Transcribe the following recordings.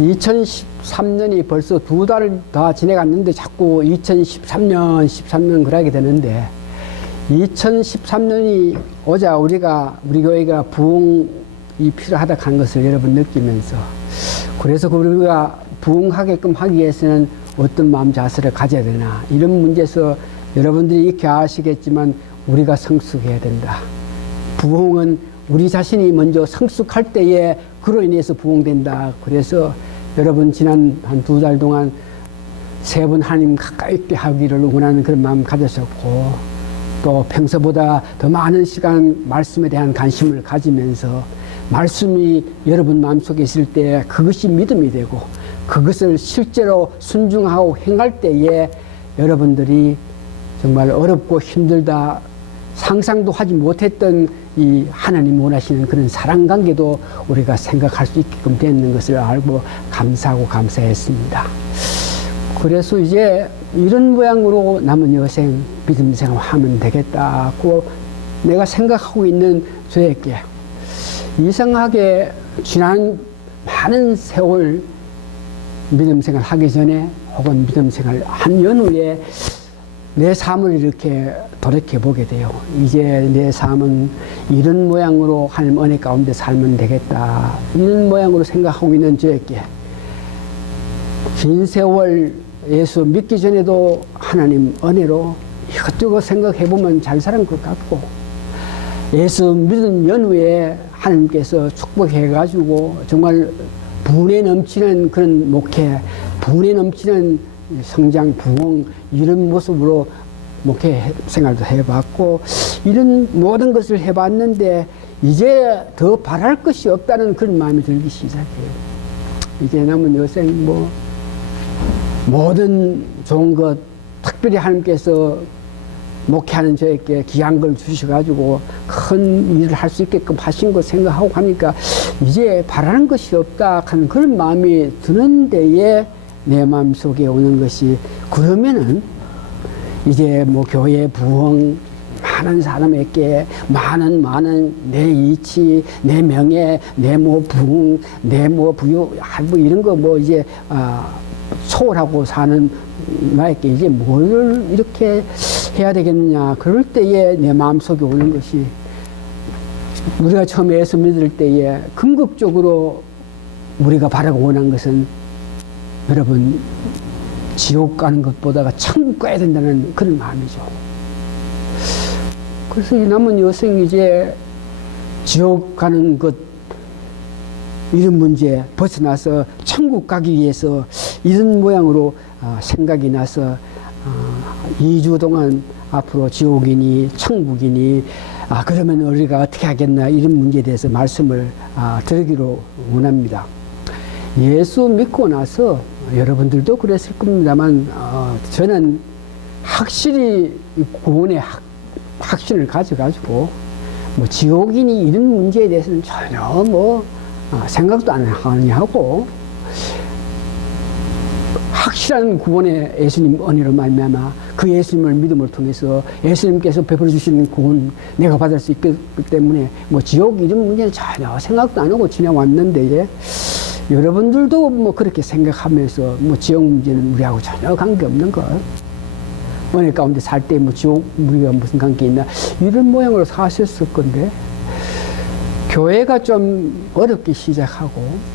2013년이 벌써 2달 다 지나갔는데 자꾸 2013년 그러게 되는데, 2013년이 오자 우리 교회가 부흥이 필요하다 한 것을 여러분 느끼면서, 그래서 우리가 부흥하게끔 하기 위해서는 어떤 마음 자세를 가져야 되나, 이런 문제에서 여러분들이 이렇게 아시겠지만 우리가 성숙해야 된다. 부흥은 우리 자신이 먼저 성숙할 때에 그로 인해서 부흥된다. 그래서 여러분 지난 한 2달 동안 3번 하나님 가까이 있게 하기를 원하는 그런 마음 가졌었고, 또 평소보다 더 많은 시간 말씀에 대한 관심을 가지면서 말씀이 여러분 마음속에 있을 때 그것이 믿음이 되고, 그것을 실제로 순종하고 행할 때에 여러분들이 정말 어렵고 힘들다 상상도 하지 못했던 이 하나님 원하시는 그런 사랑관계도 우리가 생각할 수 있게끔 되는 것을 알고 감사하고 감사했습니다. 그래서 이제 이런 모양으로 남은 여생 믿음 생활하면 되겠다고 내가 생각하고 있는 저에게, 이상하게 지난 많은 세월 믿음 생활 하기 전에 혹은 믿음 생활 한 연후에 내 삶을 이렇게 돌이켜보게 돼요. 이제 내 삶은 이런 모양으로 하나님 은혜 가운데 살면 되겠다, 이런 모양으로 생각하고 있는 저에게 긴 세월 예수 믿기 전에도 하나님 은혜로 이것저것 생각해보면 잘 사는 것 같고, 예수 믿은 연후에 하나님께서 축복해가지고 정말 분에 넘치는 그런 목회, 분에 넘치는 성장, 부흥, 이런 모습으로 목회 생활도 해봤고, 이런 모든 것을 해봤는데 이제 더 바랄 것이 없다는 그런 마음이 들기 시작해요. 이제 남은 여생 모든 좋은 것, 특별히 하나님께서 목회하는 저에게 귀한 걸 주셔가지고 큰 일을 할 수 있게끔 하신 거 생각하고 하니까 이제 바라는 것이 없다 하는 그런 마음이 드는 데에 내 마음속에 오는 것이, 그러면은 이제 교회 부흥, 많은 사람에게 많은 내 이치, 내 명예, 내 부흥, 내 부유, 이런 거 이제 소홀하고 사는 나에게 이제 뭘 이렇게 해야 되겠느냐. 그럴 때에 내 마음속에 오는 것이, 우리가 처음에 예수 믿을 때에 궁극적으로 우리가 바라고 원한 것은, 여러분, 지옥 가는 것보다가 천국 가야 된다는 그런 마음이죠. 그래서 이 남은 여생이 이제 지옥 가는 것, 이런 문제 벗어나서 천국 가기 위해서 이런 모양으로 생각이 나서 2주 동안 앞으로 지옥이니 천국이니 그러면 우리가 어떻게 하겠나, 이런 문제에 대해서 말씀을 드리기로 원합니다. 예수 믿고 나서 여러분들도 그랬을 겁니다만 저는 확실히 구원의 확신을 가져가지고 지옥이니 이런 문제에 대해서는 전혀 생각도 안 하고, 확실한 구원의 예수님 은혜로 말미암아 그 예수님을 믿음을 통해서 예수님께서 베풀어 주시는 구원 내가 받을 수 있기 때문에 지옥 이런 문제는 전혀 생각도 안 하고 지내왔는데, 여러분들도 그렇게 생각하면서 지옥 문제는 우리하고 전혀 관계없는 것, 은혜 가운데 살 때 지옥 우리가 무슨 관계 있나, 이런 모양으로 사셨을 건데, 교회가 좀 어렵기 시작하고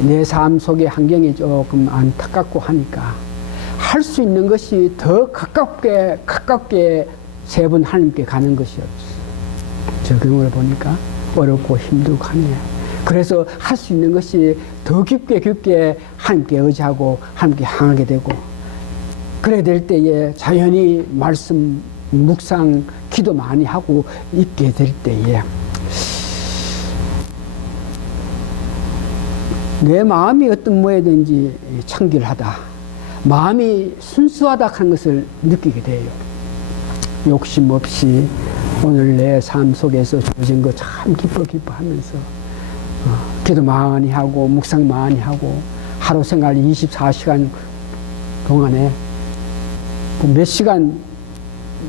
내 삶 속의 환경이 조금 안타깝고 하니까 할 수 있는 것이 더 가깝게 세 번 하나님께 가는 것이 없어. 적용을 보니까 어렵고 힘들고 하네요. 그래서 할 수 있는 것이 더 깊게 하나님께 의지하고 하나님께 향하게 되고, 그래야 될 때에 자연히 말씀, 묵상, 기도 많이 하고 있게 될 때에 내 마음이 어떤 모양이든지 청결하다, 마음이 순수하다 하는 것을 느끼게 돼요. 욕심 없이 오늘 내 삶 속에서 주어진 거 참 기뻐하면서 기도 많이 하고 묵상 많이 하고, 하루 생활 24시간 동안에 몇 시간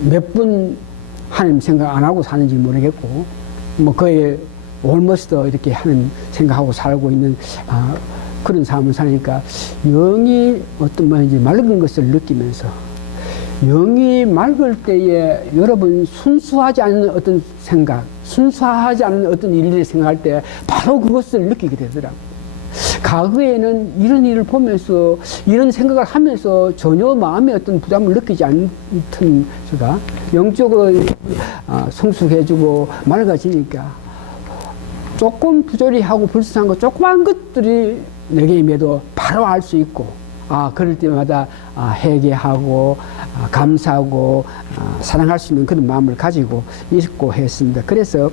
몇 분 하나님 생각 안 하고 사는지 모르겠고, 거의 올머스트 이렇게 하는 생각하고 살고 있는 그런 삶을 사니까 영이 어떤 말인지 맑은 것을 느끼면서 영이 맑을 때에 여러분 순수하지 않은 어떤 생각, 순수하지 않은 어떤 일을 생각할 때 바로 그것을 느끼게 되더라고요. 과거에는 이런 일을 보면서 이런 생각을 하면서 전혀 마음에 어떤 부담을 느끼지 않던 제가 영적으로 성숙해지고 맑아지니까 조금 부조리하고 불순한 것 조그만 것들이 내게 임해도 바로 알 수 있고 그럴 때마다 회개하고 감사하고 사랑할 수 있는 그런 마음을 가지고 있고 했습니다. 그래서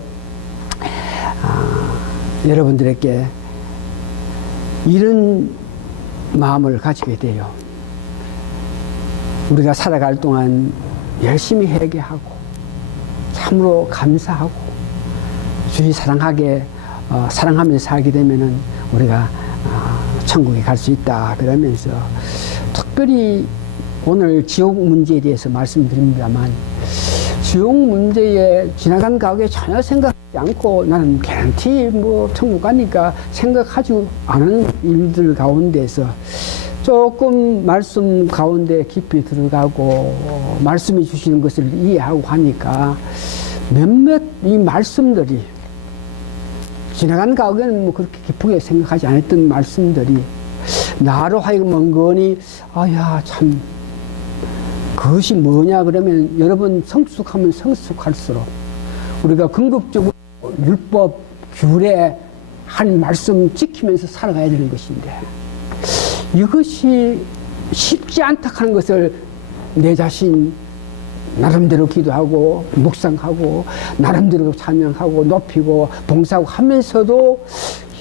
여러분들에게 이런 마음을 가지게 돼요. 우리가 살아갈 동안 열심히 회개하고 참으로 감사하고 주의 사랑하면서 살게 되면은 우리가 천국에 갈 수 있다 그러면서 특별히 오늘 지옥 문제에 대해서 말씀드립니다만 지옥 문제에 지나간 가옥에 전혀 생각하지 않고 나는 개런티 뭐 천국 가니까 생각하지 않은 일들 가운데서 조금 말씀 가운데 깊이 들어가고 말씀해 주시는 것을 이해하고 하니까 몇몇 이 말씀들이 지나간 가옥에는 뭐 그렇게 깊게 생각하지 않았던 말씀들이 나로 하여금 은근히 참 그것이 뭐냐 그러면 여러분 성숙하면 성숙할수록 우리가 궁극적으로 율법 규례 한 말씀 지키면서 살아가야 되는 것인데 이것이 쉽지 않다 하는 것을 내 자신 나름대로 기도하고 묵상하고 나름대로 찬양하고 높이고 봉사하고 하면서도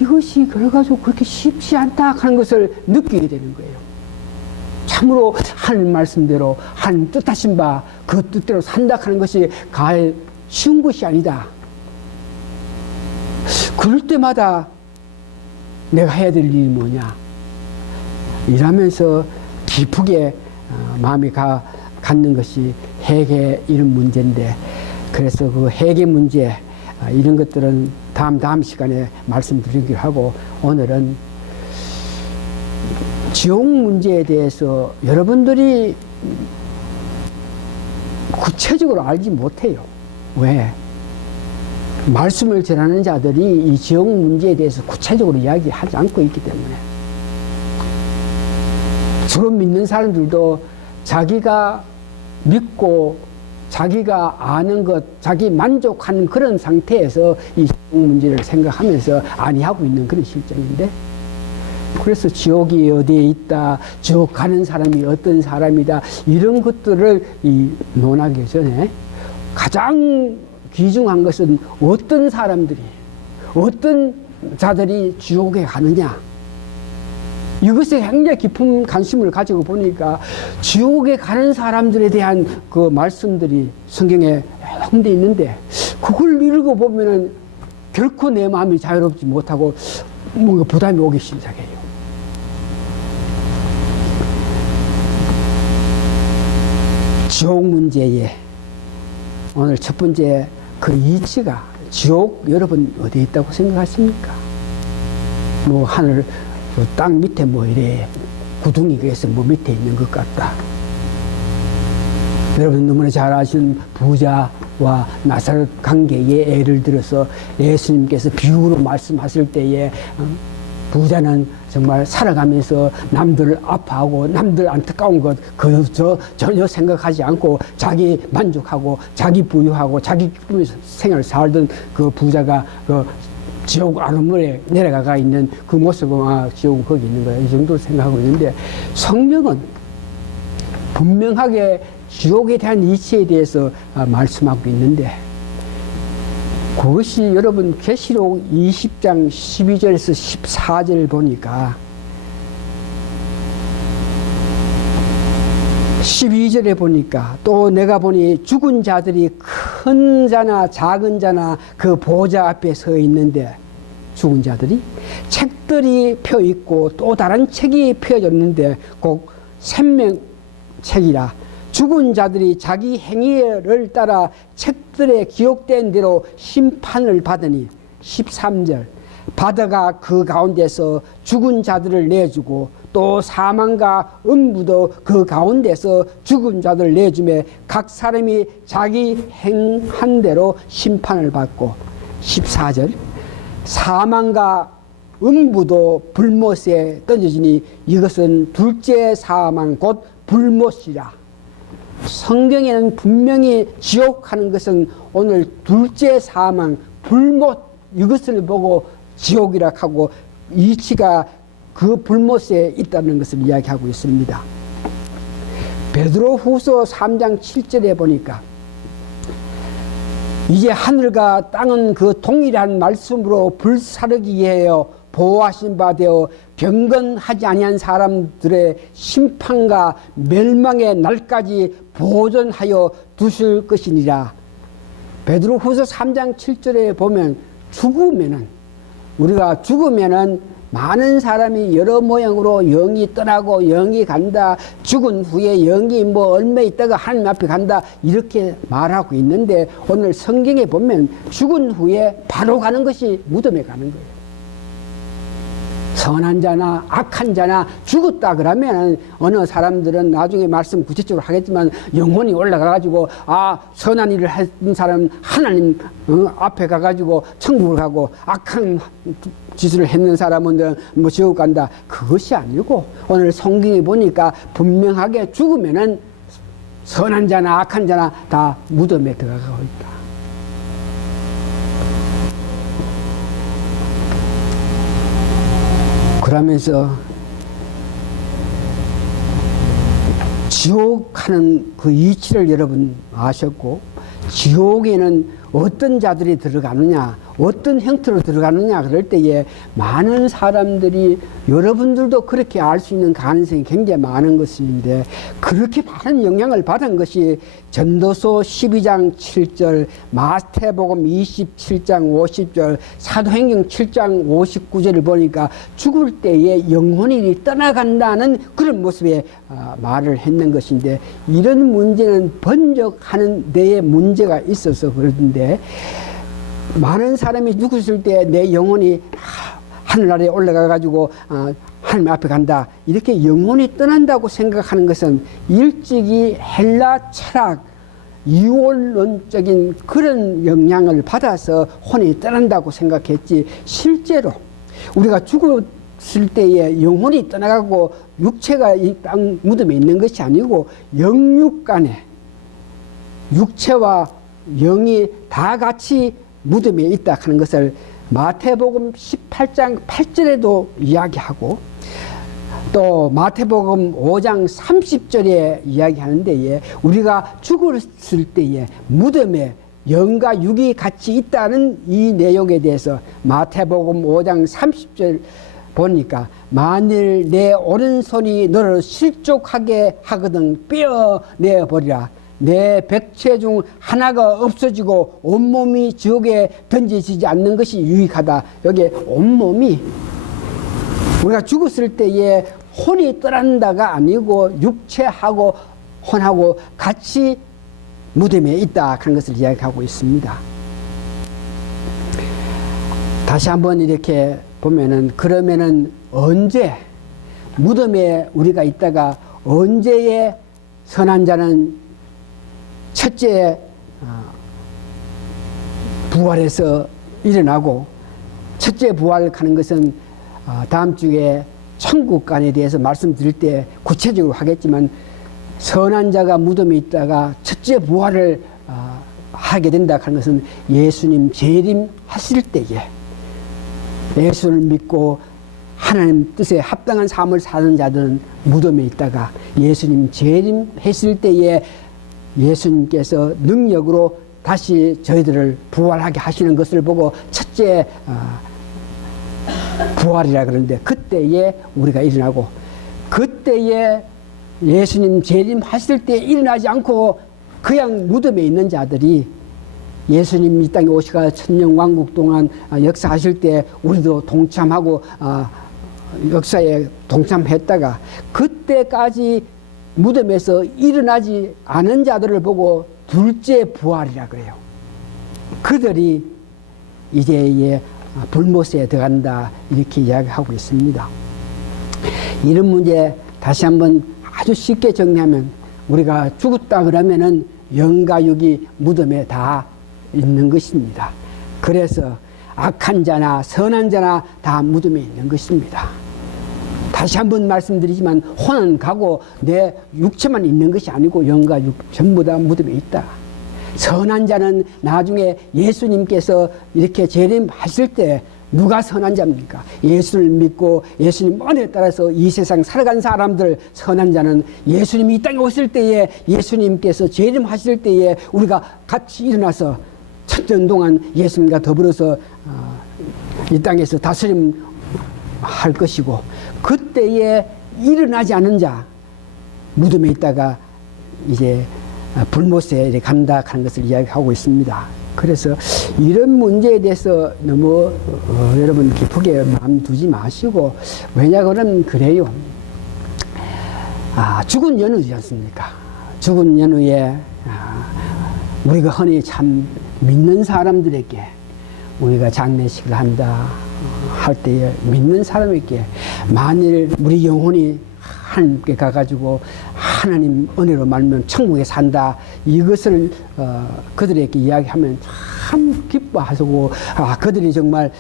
이것이 그래가지고 그렇게 쉽지 않다 하는 것을 느끼게 되는 거예요. 참으로 하나님 말씀대로 하나님 뜻하신 바 그 뜻대로 산다 하는 것이 가히 쉬운 것이 아니다. 그럴 때마다 내가 해야 될 일이 뭐냐 이러면서 깊게 마음이 갖는 것이 회개 이런 문제인데 그래서 그 회개 문제 이런 것들은 다음 시간에 말씀드리기로 하고 오늘은 지옥 문제에 대해서 여러분들이 구체적으로 알지 못해요. 왜? 말씀을 전하는 자들이 이 지옥 문제에 대해서 구체적으로 이야기하지 않고 있기 때문에 주로 믿는 사람들도 자기가 믿고 자기가 아는 것, 자기 만족하는 그런 상태에서 이 지옥 문제를 생각하면서 아니하고 있는 그런 실정인데 그래서 지옥이 어디에 있다, 지옥 가는 사람이 어떤 사람이다 이런 것들을 논하기 전에 가장 귀중한 것은 어떤 사람들이 어떤 자들이 지옥에 가느냐 이것에 굉장히 깊은 관심을 가지고 보니까 지옥에 가는 사람들에 대한 그 말씀들이 성경에 여러 군데 있는데 그걸 읽어보면은 결코 내 마음이 자유롭지 못하고 뭔가 부담이 오기 시작해요. 지옥 문제에 오늘 첫 번째 그 이치가 지옥 여러분 어디에 있다고 생각하십니까? 뭐 하늘 땅 밑에 뭐 이래 구덩이가 있어 뭐 밑에 있는 것 같다. 여러분 너무나 잘 아시는 부자와 나사렛 관계의 예를 들어서 예수님께서 비유로 말씀하실 때에 부자는 정말 살아가면서 남들을 아파하고 남들 안타까운 것 그저 전혀 생각하지 않고 자기 만족하고 자기 부유하고 자기 기쁨에서 생활을 살던 그 부자가 그 지옥 아름물에 내려가 있는 그 모습은 지옥은 거기 있는 거야 이 정도로 생각하고 있는데 성경은 분명하게 지옥에 대한 이치에 대해서 말씀하고 있는데 그것이 여러분 계시록 20장 12절에서 14절 보니까 12절에 보니까 또 내가 보니 죽은 자들이 큰 자나 작은 자나 그 보좌 앞에 서 있는데 죽은 자들이 책들이 펴 있고 또 다른 책이 펴졌는데 곧 생명책이라 죽은 자들이 자기 행위를 따라 책들에 기록된 대로 심판을 받으니 13절 바다가 그 가운데서 죽은 자들을 내주고 또 사망과 음부도 그 가운데서 죽은 자들을 내주며 각 사람이 자기 행한 대로 심판을 받고 14절 사망과 음부도 불못에 던져지니 이것은 둘째 사망 곧 불못이라. 성경에는 분명히 지옥하는 것은 오늘 둘째 사망 불못 이것을 보고 지옥이라 하고 이치가 그 불못에 있다는 것을 이야기하고 있습니다. 베드로후서 3장 7절에 보니까 이제 하늘과 땅은 그 동일한 말씀으로 불사르기 위하여 보호하신 바 되어 경건하지 아니한 사람들의 심판과 멸망의 날까지 보존하여 두실 것이니라. 베드로후서 3장 7절에 보면 우리가 죽으면은 많은 사람이 여러 모양으로 영이 떠나고 영이 간다. 죽은 후에 영이 뭐 얼마 있다가 하나님 앞에 간다. 이렇게 말하고 있는데 오늘 성경에 보면 죽은 후에 바로 가는 것이 무덤에 가는 거예요. 선한 자나 악한 자나 죽었다 그러면 어느 사람들은 나중에 말씀 구체적으로 하겠지만 영혼이 올라가가지고 선한 일을 했던 사람은 하나님 앞에 가가지고 천국을 가고 악한 짓을 했는 사람은 뭐 지옥 간다. 그것이 아니고 오늘 성경에 보니까 분명하게 죽으면은 선한 자나 악한 자나 다 무덤에 들어가고 있다. 그러면서 지옥하는 그 이치를 여러분 아셨고 지옥에는 어떤 자들이 들어가느냐 어떤 형태로 들어가느냐 그럴 때에 많은 사람들이 여러분들도 그렇게 알 수 있는 가능성이 굉장히 많은 것인데 그렇게 많은 영향을 받은 것이 전도서 12장 7절 마태복음 27장 50절 사도행전 7장 59절을 보니까 죽을 때에 영혼이 떠나간다는 그런 모습에 말을 했는 것인데 이런 문제는 번역하는 데에 문제가 있어서 그러는데 많은 사람이 죽었을 때 내 영혼이 하늘나라에 올라가가지고 하나님 앞에 간다. 이렇게 영혼이 떠난다고 생각하는 것은 일찍이 헬라 철학, 이원론적인 그런 영향을 받아서 혼이 떠난다고 생각했지 실제로 우리가 죽었을 때에 영혼이 떠나가고 육체가 이 땅 무덤에 있는 것이 아니고 영육 간에 육체와 영이 다 같이 무덤에 있다 하는 것을 마태복음 18장 8절에도 이야기하고 또 마태복음 5장 30절에 이야기하는 데에 우리가 죽었을 때에 무덤에 영과 육이 같이 있다는 이 내용에 대해서 마태복음 5장 30절 보니까 만일 내 오른손이 너를 실족하게 하거든 뼈내버리라. 내 백체 중 하나가 없어지고 온몸이 지옥에 던지지 않는 것이 유익하다. 여기에 온몸이 우리가 죽었을 때에 혼이 떠난다가 아니고 육체하고 혼하고 같이 무덤에 있다 하는 것을 이야기하고 있습니다. 다시 한번 이렇게 보면은 그러면은 언제 무덤에 우리가 있다가 언제에 선한 자는 첫째 부활해서 일어나고 첫째 부활하는 것은 다음 주에 천국간에 대해서 말씀드릴 때 구체적으로 하겠지만 선한 자가 무덤에 있다가 첫째 부활을 하게 된다 하는 것은 예수님 재림하실 때에 예수를 믿고 하나님 뜻에 합당한 삶을 사는 자들은 무덤에 있다가 예수님 재림했을 때에 예수님께서 능력으로 다시 저희들을 부활하게 하시는 것을 보고 첫째 부활이라 그러는데 그때에 우리가 일어나고 그때에 예수님 재림하실 때 일어나지 않고 그냥 무덤에 있는 자들이 예수님 이 땅에 오시가 천년왕국 동안 역사하실 때 우리도 동참하고 역사에 동참했다가 그때까지 무덤에서 일어나지 않은 자들을 보고 둘째 부활이라 그래요. 그들이 이제의 불못에 들어간다 이렇게 이야기하고 있습니다. 이런 문제 다시 한번 아주 쉽게 정리하면 우리가 죽었다 그러면은 영과 육이 무덤에 다 있는 것입니다. 그래서 악한 자나 선한 자나 다 무덤에 있는 것입니다. 다시 한번 말씀드리지만 혼은 가고 내 육체만 있는 것이 아니고 영과 육 전부 다 무덤에 있다. 선한 자는 나중에 예수님께서 이렇게 재림하실 때 누가 선한 자입니까? 예수를 믿고 예수님 은혜에 따라서 이 세상 살아간 사람들. 선한 자는 예수님이 이 땅에 오실 때에, 예수님께서 재림하실 때에 우리가 같이 일어나서 천년 동안 예수님과 더불어서 이 땅에서 다스림할 것이고, 그때에 일어나지 않은 자 무덤에 있다가 이제 불못에 간다 하는 것을 이야기하고 있습니다. 그래서 이런 문제에 대해서 너무 여러분 기쁘게 마음 두지 마시고, 왜냐하면 그래요. 죽은 연우지 않습니까? 죽은 연우에 우리가 흔히 참 믿는 사람들에게 우리가 장례식을 한다 할 때에 믿는 사람에게 만일 우리 영혼이 하나님께 가가지고 하나님 은혜로 말면 천국에 산다, 이것을 그들에게 이야기하면 참 기뻐하고 그들이 정말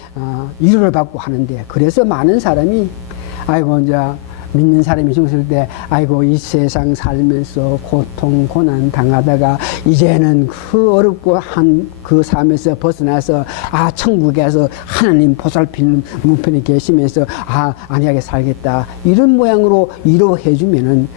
위로를 받고 하는데, 그래서 많은 사람이 아이고 이제 믿는 사람이 죽었을 때 아이고 이 세상 살면서 고통 고난 당하다가 이제는 그 어렵고 한 그 삶에서 벗어나서 천국에서 하나님 보살피는 문편에 계시면서 안하게 살겠다 이런 모양으로 위로해 주면은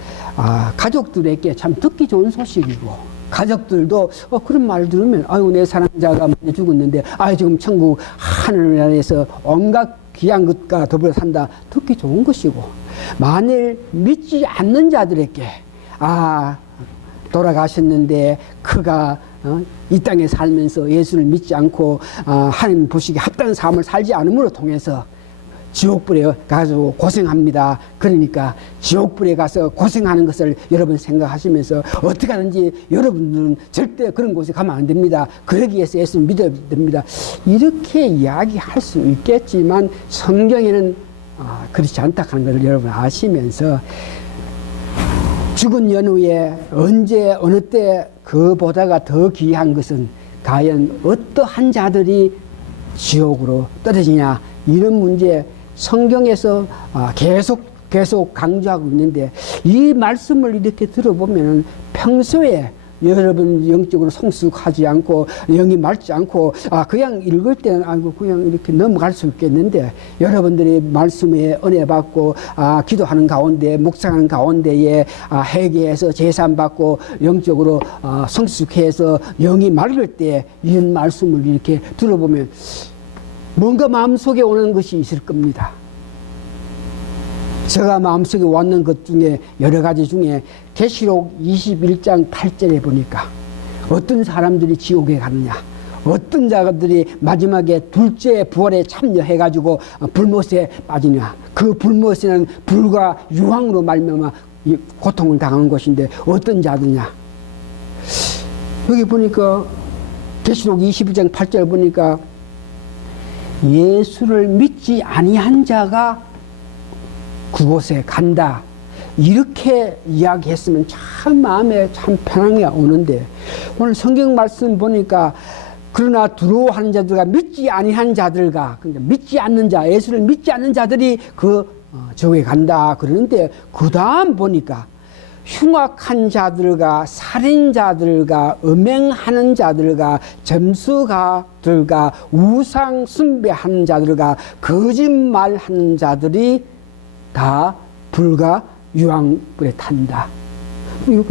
가족들에게 참 듣기 좋은 소식이고, 가족들도 그런 말 들으면 아이고 내 사랑자가 많이 죽었는데 지금 천국 하늘나라에서 온갖 귀한 것과 더불어 산다, 듣기 좋은 것이고, 만일 믿지 않는 자들에게 돌아가셨는데 그가 이 땅에 살면서 예수를 믿지 않고 하나님 보시기에 합당한 삶을 살지 않음으로 통해서 지옥불에 가서 고생합니다. 그러니까 지옥불에 가서 고생하는 것을 여러분 생각하시면서 어떻게 하든지 여러분들은 절대 그런 곳에 가면 안 됩니다. 그러기 위해서 예수를 믿어야 됩니다. 이렇게 이야기할 수 있겠지만 성경에는 그렇지 않다 하는 것을 여러분 아시면서, 죽은 연후에 언제 어느 때 그보다가 더 귀한 것은 과연 어떠한 자들이 지옥으로 떨어지냐, 이런 문제 성경에서 계속 강조하고 있는데, 이 말씀을 이렇게 들어보면 평소에 여러분 영적으로 성숙하지 않고 영이 맑지 않고 그냥 읽을 때는 그냥 이렇게 넘어갈 수 있겠는데, 여러분들이 말씀에 은혜 받고 기도하는 가운데 묵상하는 가운데에 회개해서 제산 받고 영적으로 성숙해서 영이 맑을 때 이런 말씀을 이렇게 들어보면 뭔가 마음속에 오는 것이 있을 겁니다. 제가 마음속에 왔는 것 중에 여러 가지 중에 계시록 21장 8절에 보니까 어떤 사람들이 지옥에 가느냐, 어떤 자들이 마지막에 둘째 부활에 참여해가지고 불못에 빠지냐, 그 불못에는 불과 유황으로 말미암아 고통을 당한 것인데 어떤 자들이냐, 여기 보니까 계시록 21장 8절 보니까 예수를 믿지 아니한 자가 그곳에 간다, 이렇게 이야기했으면 참 마음에 참 편안하게 오는데, 오늘 성경 말씀 보니까 그러나 두려워하는 자들과 믿지 아니한 자들과, 그러니까 믿지 않는 자, 예수를 믿지 않는 자들이 지옥에 간다 그러는데, 그 다음 보니까 흉악한 자들과 살인자들과 음행하는 자들과 점수가들과 우상 숭배하는 자들과 거짓말하는 자들이 다 불과 유황불에 탄다.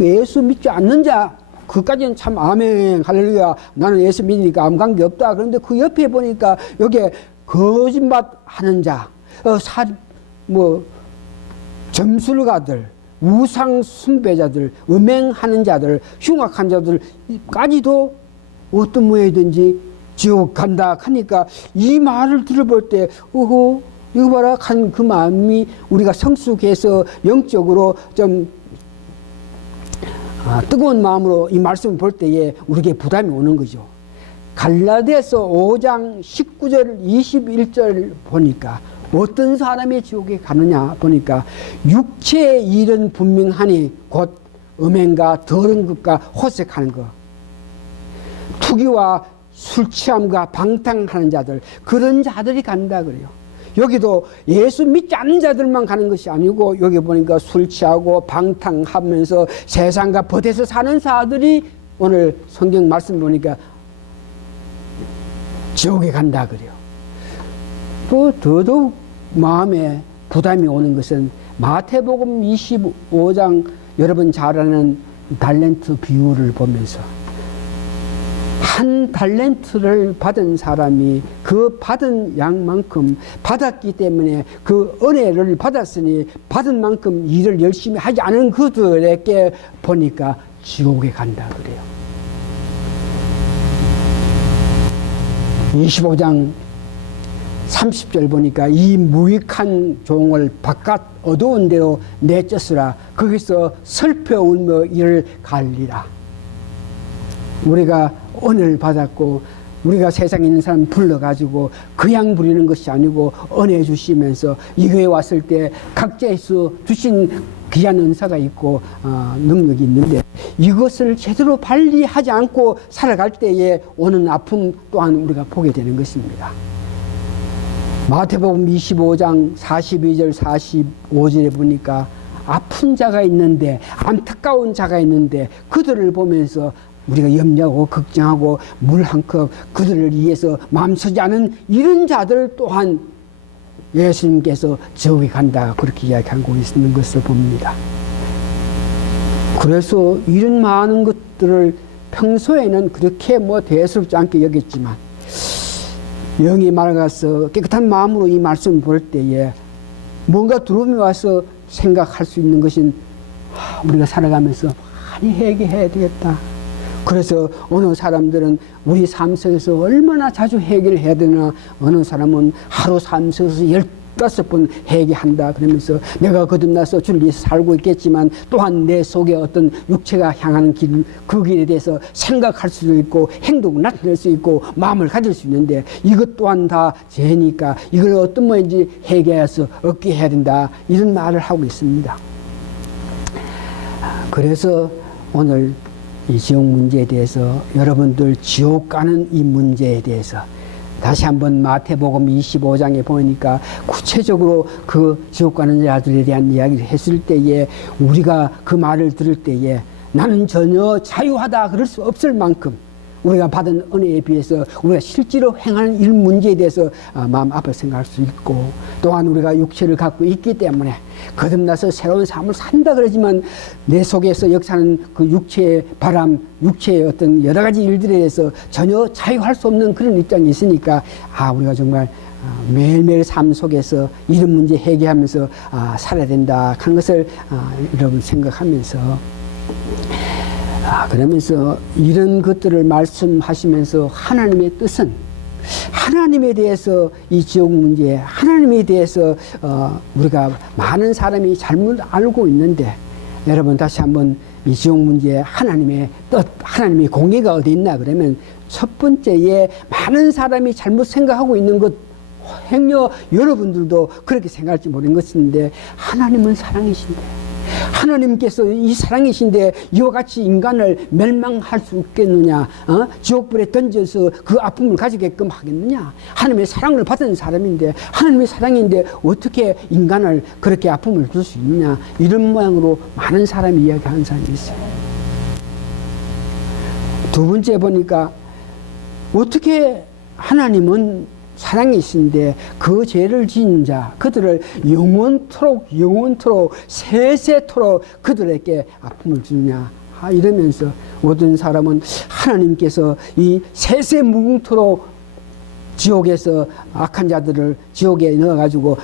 예수 믿지 않는 자, 그까지는 참 아멘 할렐루야 나는 예수 믿으니까 아무 관계 없다. 그런데 그 옆에 보니까 여기에 거짓말하는 자, 점술가들, 우상 숭배자들, 음행하는 자들, 흉악한 자들까지도 어떤 모양이든지 지옥 간다 하니까, 이 말을 들어볼 때 이거 봐라 한 그 마음이 우리가 성숙해서 영적으로 좀 뜨거운 마음으로 이 말씀을 볼 때에 우리에게 부담이 오는 거죠. 갈라디아서 5장 19절 21절 보니까 어떤 사람이 지옥에 가느냐 보니까 육체의 일은 분명하니 곧 음행과 더러운 것과 호색하는 것, 투기와 술 취함과 방탕하는 자들, 그런 자들이 간다 그래요. 여기도 예수 믿지 않는 자들만 가는 것이 아니고 여기 보니까 술 취하고 방탕하면서 세상과 벗에서 사는 자들이 오늘 성경 말씀 보니까 지옥에 간다 그래요. 또 더더욱 마음에 부담이 오는 것은 마태복음 25장 여러분 잘 아는 달란트 비유를 보면서 한 달란트를 받은 사람이 그 받은 양만큼 받았기 때문에 그 은혜를 받았으니 받은 만큼 일을 열심히 하지 않은 그들에게 보니까 지옥에 간다 그래요. 25장 30절 보니까 이 무익한 종을 바깥 어두운 데로 내쫓으라. 거기서 슬퍼 울며 이를 갈리라. 우리가 은혜를 받았고 우리가 세상에 있는 사람 불러가지고 그냥 부리는 것이 아니고 은혜 주시면서 이 교회에 왔을 때 각자에서 주신 귀한 은사가 있고 능력이 있는데 이것을 제대로 발휘하지 않고 살아갈 때에 오는 아픔 또한 우리가 보게 되는 것입니다. 마태복음 25장 42절 45절에 보니까 아픈 자가 있는데 안타까운 자가 있는데 그들을 보면서 우리가 염려하고 걱정하고 물 한 컵 그들을 위해서 마음쓰지 않은 이런 자들 또한 예수님께서 지옥에 간다 그렇게 이야기하고 있는 것을 봅니다. 그래서 이런 많은 것들을 평소에는 그렇게 대수롭지 않게 여겼지만 영이 맑아서 깨끗한 마음으로 이 말씀을 볼 때에 뭔가 두려움이 와서 생각할 수 있는 것은 우리가 살아가면서 많이 회개해야 되겠다. 그래서 어느 사람들은 우리 삶 속에서 얼마나 자주 회개를 해야 되나, 어느 사람은 하루 삶 속에서 15번 회개한다 그러면서 내가 거듭나서 주를 위해서 살고 있겠지만 또한 내 속에 어떤 육체가 향하는 길, 그 길에 대해서 생각할 수도 있고 행동을 나타낼 수 있고 마음을 가질 수 있는데 이것 또한 다 죄니까 이걸 어떤 모양인지 회개해서 얻게 해야 된다 이런 말을 하고 있습니다. 그래서 오늘 이 지옥 문제에 대해서 여러분들 지옥 가는 이 문제에 대해서 다시 한번 마태복음 25장에 보니까 구체적으로 그 지옥 가는 자들에 대한 이야기를 했을 때에 우리가 그 말을 들을 때에 나는 전혀 자유하다 그럴 수 없을 만큼 우리가 받은 은혜에 비해서 우리가 실제로 행하는 이 문제에 대해서 마음 아파 생각할 수 있고 또한 우리가 육체를 갖고 있기 때문에 거듭나서 새로운 삶을 산다 그러지만 내 속에서 역사하는 그 육체의 바람, 육체의 어떤 여러 가지 일들에 대해서 전혀 자유할 수 없는 그런 입장이 있으니까 우리가 정말 매일매일 삶 속에서 이런 문제 해결하면서 살아야 된다 하는 것을 여러분 생각하면서 그러면서 이런 것들을 말씀하시면서 하나님의 뜻은 하나님에 대해서 이 지옥 문제, 하나님에 대해서 우리가 많은 사람이 잘못 알고 있는데 여러분 다시 한번 이 지옥 문제 하나님의 뜻, 하나님의 공의가 어디 있나 그러면 첫 번째에 많은 사람이 잘못 생각하고 있는 것 행여 여러분들도 그렇게 생각할지 모르는 것인데 하나님은 사랑이신데 하나님께서 이 사랑이신데 이와 같이 인간을 멸망할 수 있겠느냐, 지옥불에 던져서 그 아픔을 가지게끔 하겠느냐. 하나님의 사랑을 받은 사람인데 하나님의 사랑인데 어떻게 인간을 그렇게 아픔을 줄 수 있느냐, 이런 모양으로 많은 사람이 이야기하는 사람이 있어요. 두 번째 보니까 어떻게 하나님은 사랑이신데 그 죄를 지은 자 그들을 영원토록 세세토록 그들에게 아픔을 주느냐 이러면서 모든 사람은 하나님께서 이 세세무궁토록 지옥에서 악한 자들을 지옥에 넣어가지고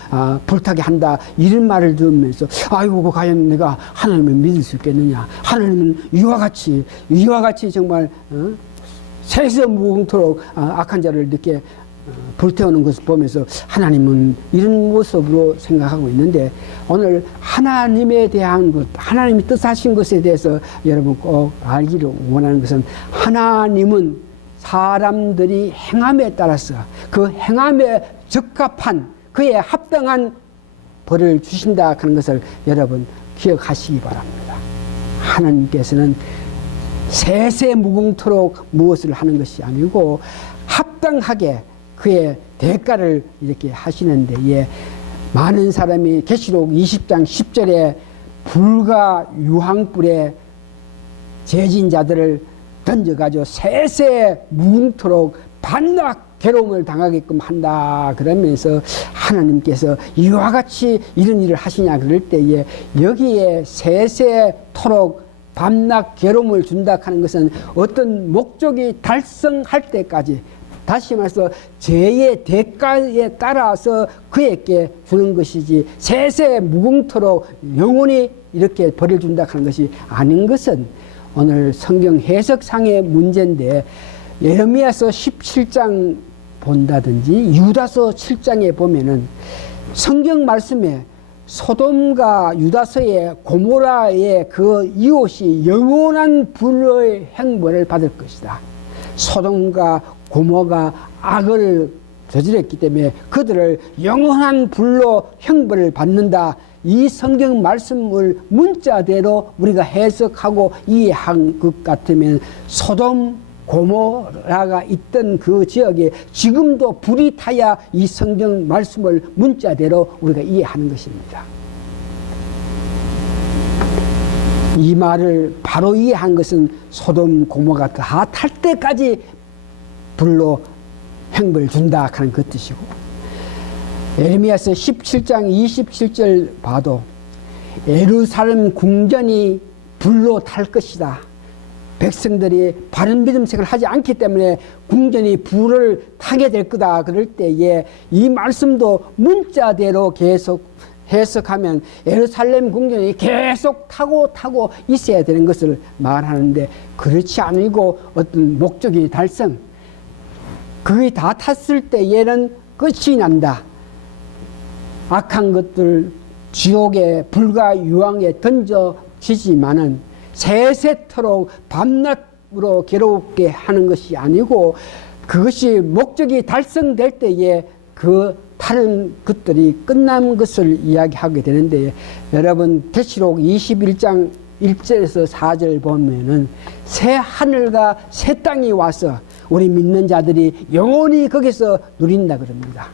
불타게 한다 이런 말을 들으면서 아이고 과연 내가 하나님을 믿을 수 있겠느냐, 하나님은 이와 같이 정말 세세무궁토록 악한 자를 이렇게 불태우는 것을 보면서 하나님은 이런 모습으로 생각하고 있는데 오늘 하나님에 대한 것, 하나님이 뜻하신 것에 대해서 여러분 꼭 알기를 원하는 것은 하나님은 사람들이 행함에 따라서 그 행함에 적합한 그에 합당한 벌을 주신다 하는 것을 여러분 기억하시기 바랍니다. 하나님께서는 세세무궁토록 무엇을 하는 것이 아니고 합당하게 그의 대가를 이렇게 하시는데, 예, 많은 사람이 계시록 20장 10절에 불과 유황불에 죄진 자들을 던져가지고 세세무궁토록 반낙 괴로움을 당하게끔 한다 그러면서 하나님께서 이와 같이 이런 일을 하시냐 그럴 때에 여기에 세세토록 밤낮 괴로움을 준다 하는 것은 어떤 목적이 달성할 때까지, 다시 말해서 죄의 대가에 따라서 그에게 주는 것이지 세세무궁토록 영원히 이렇게 벌을 준다 하는 것이 아닌 것은 오늘 성경 해석상의 문제인데, 예레미야서 17장 본다든지 유다서 7장에 보면은 성경 말씀에 소돔과 유다서의 고모라의 그 이웃이 영원한 불의 형벌을 받을 것이다. 소돔과 고모가 악을 저질렀기 때문에 그들을 영원한 불로 형벌을 받는다. 이 성경 말씀을 문자대로 우리가 해석하고 이해한 것 같으면 소돔 고모라가 있던 그 지역에 지금도 불이 타야 이 성경 말씀을 문자대로 우리가 이해하는 것입니다. 이 말을 바로 이해한 것은 소돔 고모가 다 탈 때까지 불로 형벌을 준다 하는 그 뜻이고, 예레미야서 17장 27절 봐도 예루살렘 궁전이 불로 탈 것이다. 백성들이 바른 믿음생을 하지 않기 때문에 궁전이 불을 타게 될 거다 그럴 때에 이 말씀도 문자대로 계속 해석하면 예루살렘 궁전이 계속 타고 있어야 되는 것을 말하는데, 그렇지 않고 어떤 목적이 달성, 그게 다 탔을 때에는 끝이 난다. 악한 것들 지옥의 불과 유황에 던져지지만은 세세토록 밤낮으로 괴롭게 하는 것이 아니고, 그것이 목적이 달성될 때에 그 타는 것들이 끝난 것을 이야기하게 되는데, 여러분 계시록 21장 1절에서 4절 보면은 새 하늘과 새 땅이 와서 우리 믿는 자들이 영원히 거기서 누린다 그럽니다.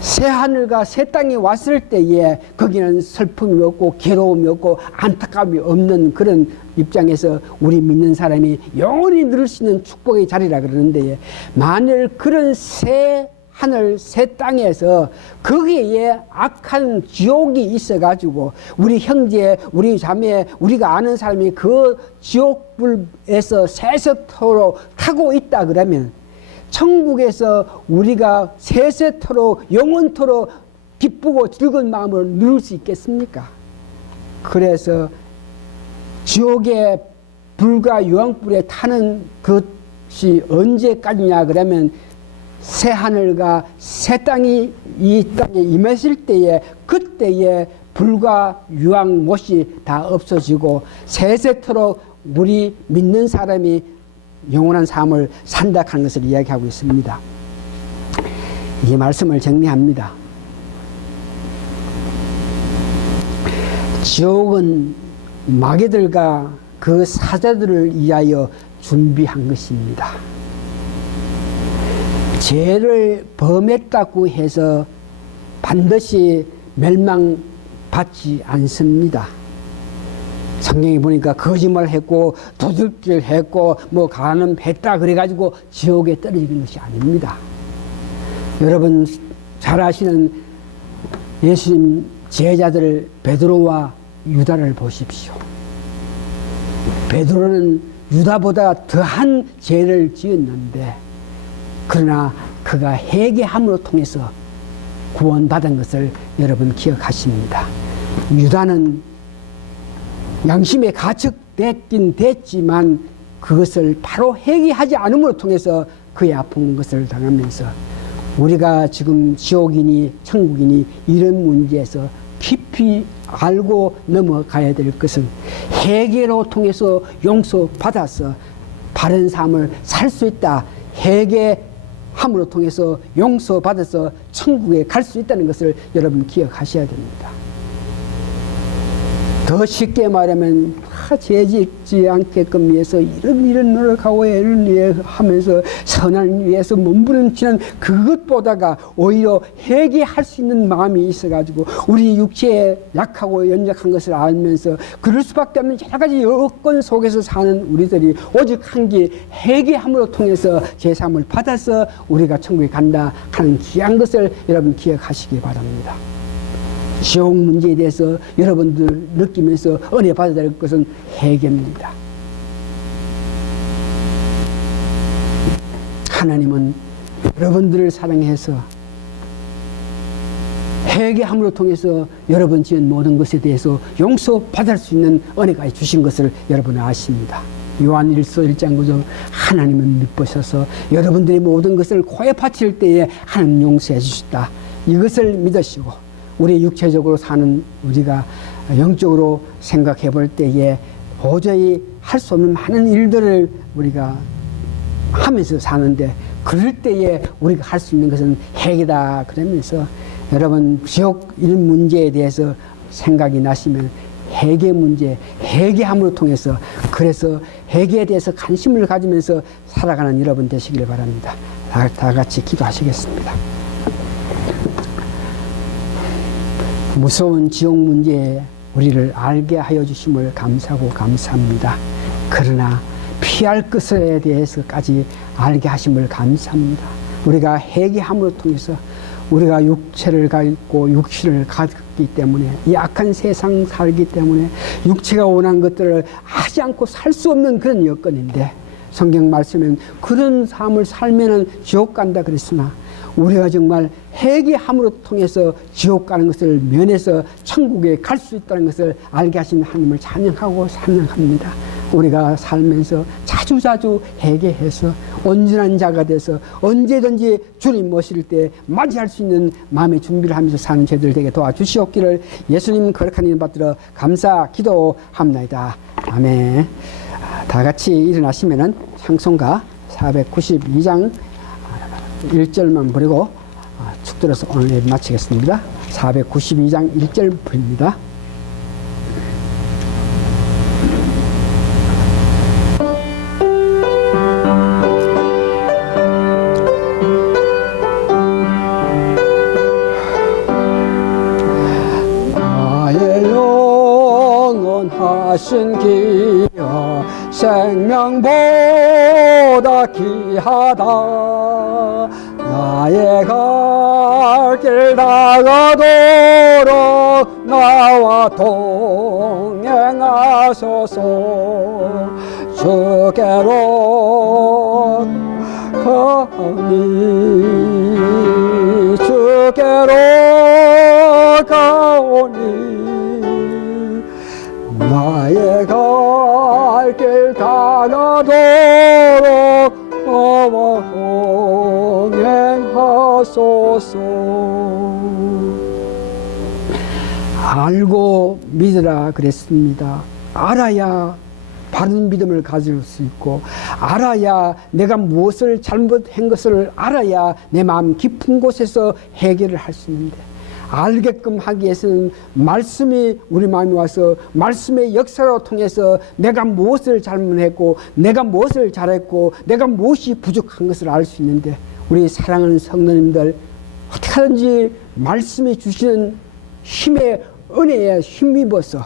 새 하늘과 새 땅이 왔을 때에 거기는 슬픔이 없고 괴로움이 없고 안타까움이 없는 그런 입장에서 우리 믿는 사람이 영원히 누릴 수 있는 축복의 자리라 그러는데, 만일 그런 새 하늘 새 땅에서 거기에 악한 지옥이 있어가지고 우리 형제 우리 자매 우리가 아는 사람이 그 지옥불에서 세세토록 타고 있다 그러면 천국에서 우리가 세세토록 영원토록 기쁘고 즐거운 마음을 누릴 수 있겠습니까? 그래서 지옥의 불과 유황불에 타는 것이 언제까지냐 그러면 새 하늘과 새 땅이 이 땅에 임했을 때에, 그때에 불과 유황 못이 다 없어지고 세세토록 우리 믿는 사람이 영원한 삶을 산다 하는 것을 이야기하고 있습니다. 이 말씀을 정리합니다. 지옥은 마귀들과 그 사자들을 위하여 준비한 것입니다. 죄를 범했다고 해서 반드시 멸망받지 않습니다. 성경에 보니까 거짓말 했고 도둑질 했고 뭐 간음했다 그래가지고 지옥에 떨어지는 것이 아닙니다. 여러분 잘 아시는 예수님 제자들 베드로와 유다를 보십시오. 베드로는 유다보다 더한 죄를 지었는데, 그러나 그가 회개함으로 통해서 구원받은 것을 여러분 기억하십니다. 유다는 양심에 가책됐긴 됐지만 그것을 바로 회개하지 않음으로 통해서 그의 아픈 것을 당하면서, 우리가 지금 지옥이니 천국이니 이런 문제에서 깊이 알고 넘어가야 될 것은 회개로 통해서 용서받아서 바른 삶을 살 수 있다. 회개함으로 통해서 용서받아서 천국에 갈 수 있다는 것을 여러분 기억하셔야 됩니다. 더 쉽게 말하면 죄짓지 않게끔 위해서 이런 노력하고 애를 위해 하면서 선을 위해서 몸부림치는 그것보다가 오히려 회개할 수 있는 마음이 있어가지고 우리 육체에 약하고 연약한 것을 알면서 그럴 수밖에 없는 여러 가지 여건 속에서 사는 우리들이 오직 한 길 회개함으로 통해서 제사함을 받아서 우리가 천국에 간다 하는 귀한 것을 여러분 기억하시기 바랍니다. 지옥 문제에 대해서 여러분들 느끼면서 은혜 받아야 될 것은 회개입니다. 하나님은 여러분들을 사랑해서 회개함으로 통해서 여러분 지은 모든 것에 대해서 용서받을 수 있는 은혜가 주신 것을 여러분은 아십니다. 요한 1서 1장 9절 하나님은 미쁘셔서 여러분들의 모든 것을 코에 바칠 때에 하나님 용서해 주셨다. 이것을 믿으시고 우리 육체적으로 사는 우리가 영적으로 생각해 볼 때에 도저히 할 수 없는 많은 일들을 우리가 하면서 사는데 그럴 때에 우리가 할 수 있는 것은 회개다 그러면서 여러분 지옥 이런 문제에 대해서 생각이 나시면 회개 문제, 회개함으로 통해서 그래서 회개에 대해서 관심을 가지면서 살아가는 여러분 되시길 바랍니다. 다 같이 기도하시겠습니다. 무서운 지옥 문제에 우리를 알게 하여 주심을 감사하고 감사합니다. 그러나 피할 것에 대해서까지 알게 하심을 감사합니다. 우리가 회개함으로 통해서 우리가 육체를 갖고 육신을 갖기 때문에 이 악한 세상 살기 때문에 육체가 원한 것들을 하지 않고 살 수 없는 그런 여건인데 성경 말씀은 그런 삶을 살면은 지옥 간다 그랬으나 우리가 정말 회개함으로 통해서 지옥 가는 것을 면해서 천국에 갈 수 있다는 것을 알게 하신 하나님을 찬양하고 찬양합니다. 우리가 살면서 자주자주 회개해서 온전한 자가 돼서 언제든지 주님 모실 때 맞이할 수 있는 마음의 준비를 하면서 사는 저희들 되게 도와주시옵기를 예수님 거룩한 이름 받들어 감사 기도합니다. 아멘. 다 같이 일어나시면은 찬송가 492장 1절만 부르고 축 들어서 오늘 예배 마치겠습니다. 492장 1절 부릅니다. 나의 영원하신 기여 생명보다 귀하다. 나의 갈 길 다가도록 나와 동행하소서. 주께로 가오니 주께로 가오니 나의 갈 길 다가도록 나와 동행하소서. 알고 믿으라 그랬습니다. 알아야 바른 믿음을 가질 수 있고 알아야 내가 무엇을 잘못한 것을 알아야 내 마음 깊은 곳에서 해결을 할 수 있는데 알게끔 하기 위해서는 말씀이 우리 마음에 와서 말씀의 역사로 통해서 내가 무엇을 잘못했고 내가 무엇을 잘했고 내가 무엇이 부족한 것을 알 수 있는데 우리 사랑하는 성도님들 어떻게 하든지 말씀이 주시는 힘의 은혜에 힘입어서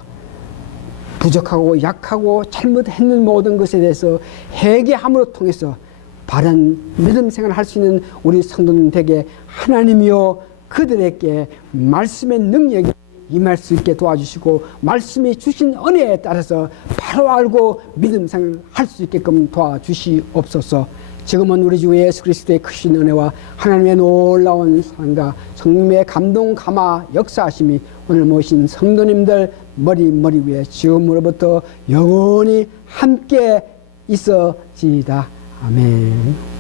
부족하고 약하고 잘못했는 모든 것에 대해서 회개함으로 통해서 바른 믿음 생활을 할 수 있는 우리 성도님 되게 하나님이여 그들에게 말씀의 능력이 임할 수 있게 도와주시고 말씀이 주신 은혜에 따라서 바로 알고 믿음 생활을 할 수 있게끔 도와주시옵소서. 지금은 우리 주 예수 그리스도의 크신 은혜와 하나님의 놀라운 사랑과 성령의 감동 감화 역사하심이 오늘 모신 성도님들 머리 위에 지금으로부터 영원히 함께 있어지이다. 아멘.